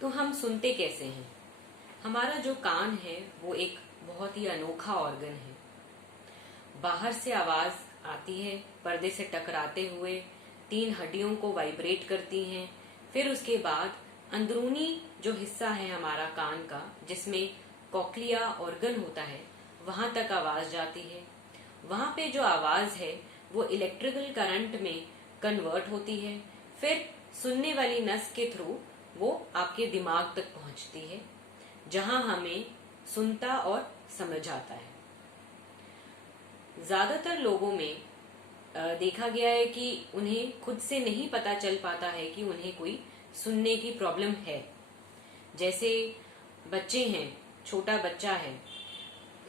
तो हम सुनते कैसे हैं? हमारा जो कान है वो एक बहुत ही अनोखा ऑर्गन है। बाहर से आवाज आती है, पर्दे से टकराते हुए तीन हड्डियों को वाइब्रेट करती हैं। फिर उसके बाद अंदरूनी जो हिस्सा है हमारा कान का, जिसमें कॉक्लिया ऑर्गन होता है, वहां तक आवाज जाती है। वहां पे जो आवाज है वो इलेक्ट्रिकल करंट में कन्वर्ट होती है। फिर सुनने वाली नस के थ्रू वो आपके दिमाग तक पहुंचती है, जहां हमें सुनता और समझ आता है। ज्यादातर लोगों में देखा गया है कि उन्हें खुद से नहीं पता चल पाता है कि उन्हें कोई सुनने की प्रॉब्लम है। जैसे बच्चे हैं, छोटा बच्चा है,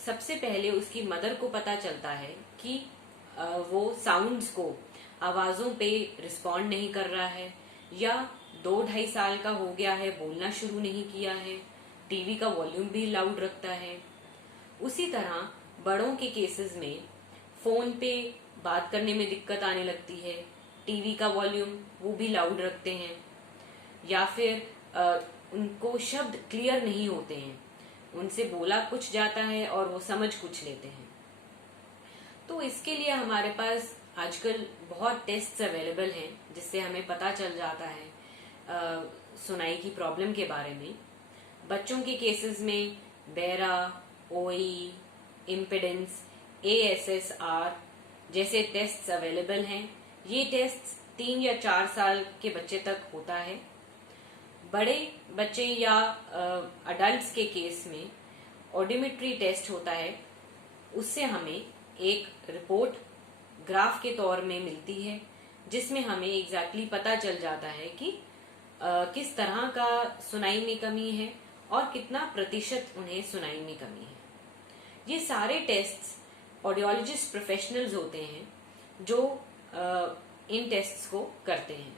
सबसे पहले उसकी मदर को पता चलता है कि वो साउंड्स को, आवाजों पे रिस्पॉन्ड नहीं कर रहा है, या 2-2.5 साल का हो गया है, बोलना शुरू नहीं किया है, टीवी का वॉल्यूम भी लाउड रखता है। उसी तरह बड़ों के केसेस में फोन पे बात करने में दिक्कत आने लगती है, टीवी का वॉल्यूम वो भी लाउड रखते हैं, या फिर उनको शब्द क्लियर नहीं होते हैं, उनसे बोला कुछ जाता है और वो समझ कुछ लेते हैं। तो इसके लिए हमारे पास आजकल बहुत टेस्ट्स अवेलेबल हैं, जिससे हमें पता चल जाता है सुनाई की प्रॉब्लम के बारे में। बच्चों के केसेस में बेरा, ओई, इम्पिडेंस, ASSR जैसे टेस्ट्स अवेलेबल हैं। ये टेस्ट्स 3 या 4 साल के बच्चे तक होता है। बड़े बच्चे या अडल्ट्स के केस में ऑडियोमेट्री टेस्ट होता है। उससे हमें एक रिपोर्ट ग्राफ के तौर में मिलती है, जिसमें हमें एग्जैक्टली पता चल जाता है कि किस तरह का सुनाई में कमी है और कितना प्रतिशत उन्हें सुनाई में कमी है। ये सारे टेस्ट्स ऑडियोलॉजिस्ट प्रोफेशनल्स होते हैं जो इन टेस्ट्स को करते हैं।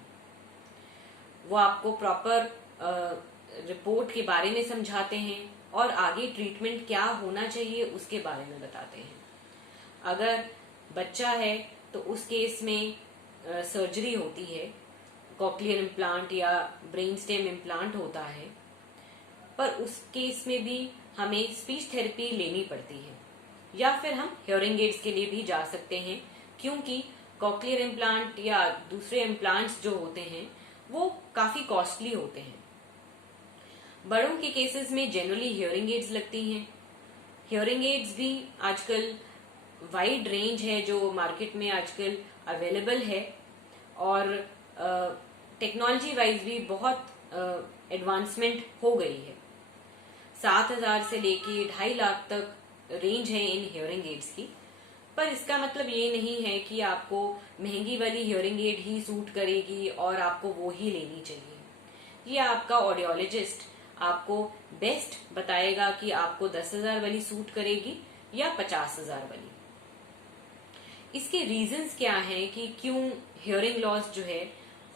वो आपको प्रॉपर रिपोर्ट के बारे में समझाते हैं और आगे ट्रीटमेंट क्या होना चाहिए उसके बारे में बताते हैं। अगर बच्चा है तो उस केस में सर्जरी होती है, कॉक्लियर इम्प्लांट या ब्रेन स्टेम इम्प्लांट होता है, पर उस केस में भी हमें स्पीच थेरेपी लेनी पड़ती है, या फिर हम हियरिंग एड्स के लिए भी जा सकते हैं, क्योंकि कॉक्लियर इम्प्लांट या दूसरे इम्प्लांट्स जो होते हैं वो काफी कॉस्टली होते हैं। बड़ों के केसेस में जनरली हियरिंग एड्स लगती हैं। हियरिंग एड्स भी आजकल वाइड रेंज है जो मार्केट में आजकल अवेलेबल है, और टेक्नोलॉजी वाइज भी बहुत एडवांसमेंट हो गई है। 7,000 से लेके 2.5 लाख तक रेंज है इन हियरिंग एड्स की। पर इसका मतलब ये नहीं है कि आपको महंगी वाली हियरिंग एड ही सूट करेगी और आपको वो ही लेनी चाहिए। ये आपका ऑडियोलॉजिस्ट आपको बेस्ट बताएगा कि आपको 10,000 वाली सूट करेगी या 50,000 वाली। इसके रीजंस क्या हैं कि क्यों हियरिंग लॉस जो है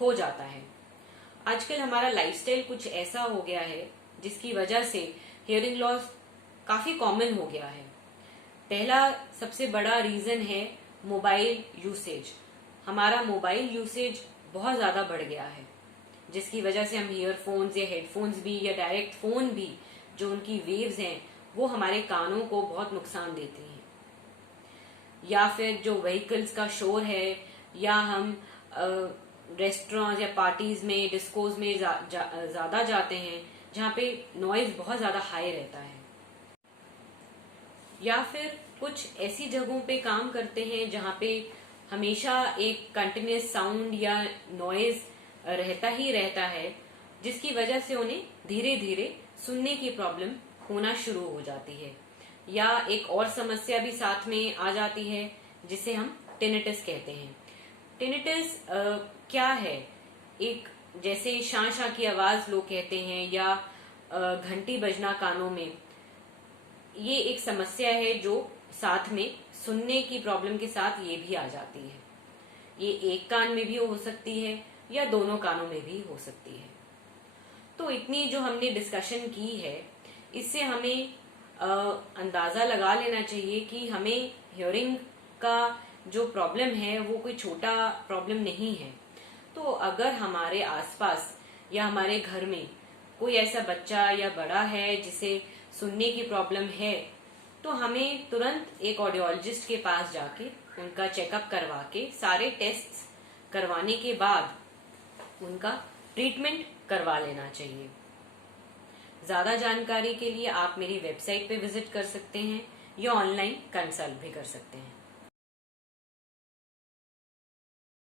हो जाता है। आजकल हमारा लाइफस्टाइल कुछ ऐसा हो गया है जिसकी वजह से हियरिंग लॉस काफी कॉमन हो गया है। पहला सबसे बड़ा रीजन है मोबाइल यूसेज। हमारा मोबाइल यूसेज बहुत ज्यादा बढ़ गया है, जिसकी वजह से हम ईयरफोन्स या हेडफोन्स भी या डायरेक्ट फोन भी, जो उनकी वेव्स हैं वो हमारे कानों को बहुत नुकसान देती हैं। या फिर जो व्हीकल्स का शोर है, या हम रेस्टोरेंट्स या पार्टीज में, डिस्कोज में ज्यादा जाते हैं जहाँ पे नॉइज बहुत ज्यादा हाई रहता है, या फिर कुछ ऐसी जगहों पे काम करते हैं जहाँ पे हमेशा एक कंटिन्यूस साउंड या नॉइज रहता ही रहता है, जिसकी वजह से उन्हें धीरे धीरे सुनने की प्रॉब्लम होना शुरू हो जाती है। या एक और समस्या भी साथ में आ जाती है जिसे हम टिनिटस कहते हैं। टिनिटस क्या है? एक जैसे शां शां की आवाज लोग कहते हैं, या घंटी बजना कानों में, ये एक समस्या है जो साथ में सुनने की प्रॉब्लम के साथ ये भी आ जाती है। ये एक कान में भी हो सकती है या दोनों कानों में भी हो सकती है। तो इतनी जो हमने डिस्कशन की है, इससे हमें अंदाजा लगा लेना चाहिए कि हमें हियरिंग का जो प्रॉब्लम है वो कोई छोटा प्रॉब्लम नहीं है। तो अगर हमारे आसपास या हमारे घर में कोई ऐसा बच्चा या बड़ा है जिसे सुनने की प्रॉब्लम है, तो हमें तुरंत एक ऑडियोलॉजिस्ट के पास जाके उनका चेकअप करवा के सारे टेस्ट्स करवाने के बाद उनका ट्रीटमेंट करवा लेना चाहिए। ज्यादा जानकारी के लिए आप मेरी वेबसाइट पे विजिट कर सकते हैं या ऑनलाइन कंसल्ट भी कर सकते हैं।